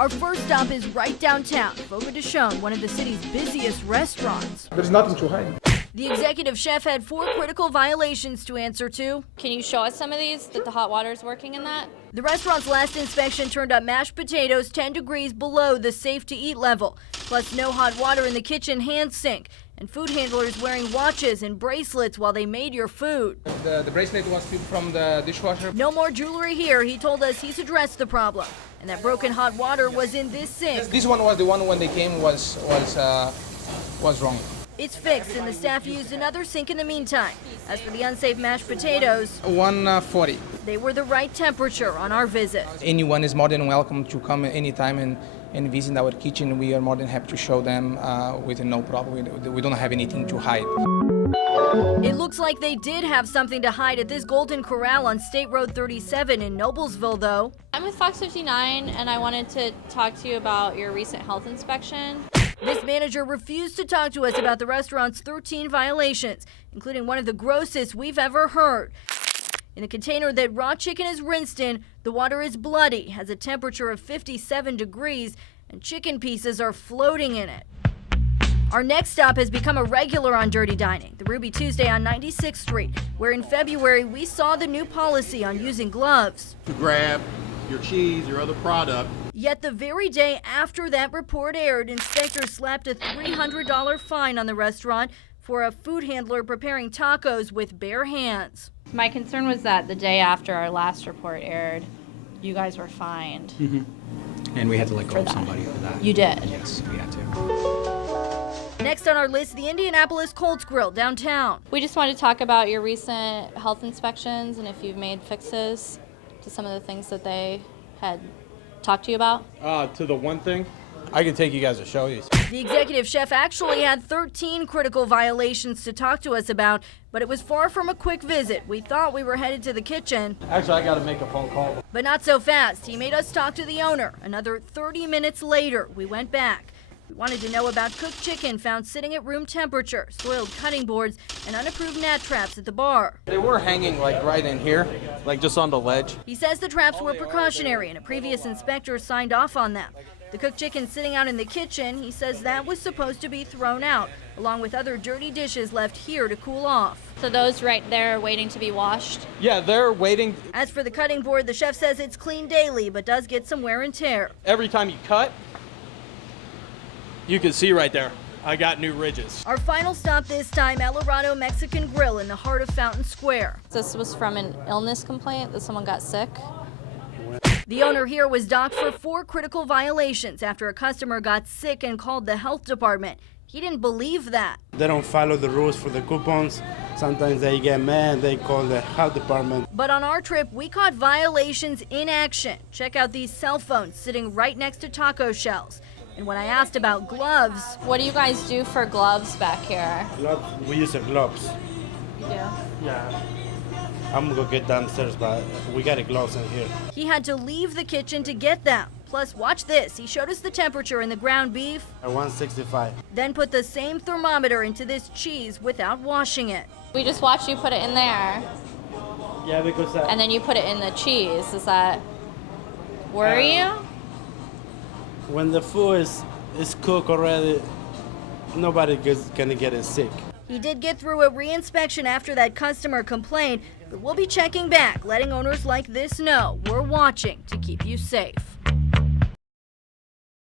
Our first stop is right downtown, Fogo de Chão, one of the city's busiest restaurants. There's nothing to hide. The executive chef had 4 critical violations to answer to. Can you show us some of these, that the hot water is working in that? The restaurant's last inspection turned up mashed potatoes 10 degrees below the safe-to-eat level, plus no hot water in the kitchen hand sink, and food handlers wearing watches and bracelets while they made your food. The bracelet was filled from the dishwasher. No more jewelry here. He told us he's addressed the problem, and that broken hot water was in this sink. This one was the one when they came was wrong. It's fixed, and the staff used another sink in the meantime. As for the unsafe mashed potatoes, 140. they were the right temperature on our visit. Anyone is more than welcome to come anytime and visit our kitchen. We are more than happy to show them with no problem. We don't have anything to hide. It looks like they did have something to hide at this Golden Corral on State Road 37 in Noblesville, though. I'm with Fox 59, and I wanted to talk to you about your recent health inspection. This manager refused to talk to us about the restaurant's 13 violations, including one of the grossest we've ever heard. In the container that raw chicken is rinsed in, the water is bloody, has a temperature of 57 degrees, and chicken pieces are floating in it. Our next stop has become a regular on Dirty Dining, the Ruby Tuesday on 96th Street, where in February we saw the new policy on using gloves. To grab your cheese or other product. Yet the very day after that report aired, inspectors slapped a $300 fine on the restaurant for a food handler preparing tacos with bare hands. My concern was that the day after our last report aired, you guys were fined. And we had to let go of somebody for that. You did? Yes, we had to. Next on our list, the Indianapolis Colts Grill downtown. We just wanted to talk about your recent health inspections and if you've made fixes to some of the things that they had talked to you about. To the one thing, I can take you guys to show you. The executive chef actually had 13 critical violations to talk to us about, but it was far from a quick visit. We thought we were headed to the kitchen. Actually, I got to make a phone call. But not so fast. He made us talk to the owner. Another 30 minutes later, we went back. We wanted to know about cooked chicken found sitting at room temperature, soiled cutting boards, and unapproved gnat traps at the bar. They were hanging like right in here, like just on the ledge. He says the traps were precautionary and a previous inspector signed off on them. The cooked chicken sitting out in the kitchen, he says that was supposed to be thrown out, along with other dirty dishes left here to cool off. So those right there are waiting to be washed? Yeah, they're waiting. As for the cutting board, the chef says it's cleaned daily, but does get some wear and tear. Every time you cut, you can see right there, I got new ridges. Our final stop this time, El Dorado Mexican Grill in the heart of Fountain Square. This was from an illness complaint that someone got sick. The owner here was docked for 4 critical violations after a customer got sick and called the health department. He didn't believe that. They don't follow the rules for the coupons. Sometimes they get mad, they call the health department. But on our trip, we caught violations in action. Check out these cell phones sitting right next to taco shells. And when I asked about gloves... What do you guys do for gloves back here? We use the gloves. Yeah. Yeah. I'm gonna go get downstairs, but we got the gloves in here. He had to leave the kitchen to get them. Plus, watch this. He showed us the temperature in the ground beef. At 165. Then put the same thermometer into this cheese without washing it. We just watched you put it in there, Yeah, because and then you put it in the cheese. Does that worry you? when the food is cooked already, nobody gonna get it sick. He did get through a re-inspection after that customer complained, but we'll be checking back, letting owners like this know we're watching to keep you safe.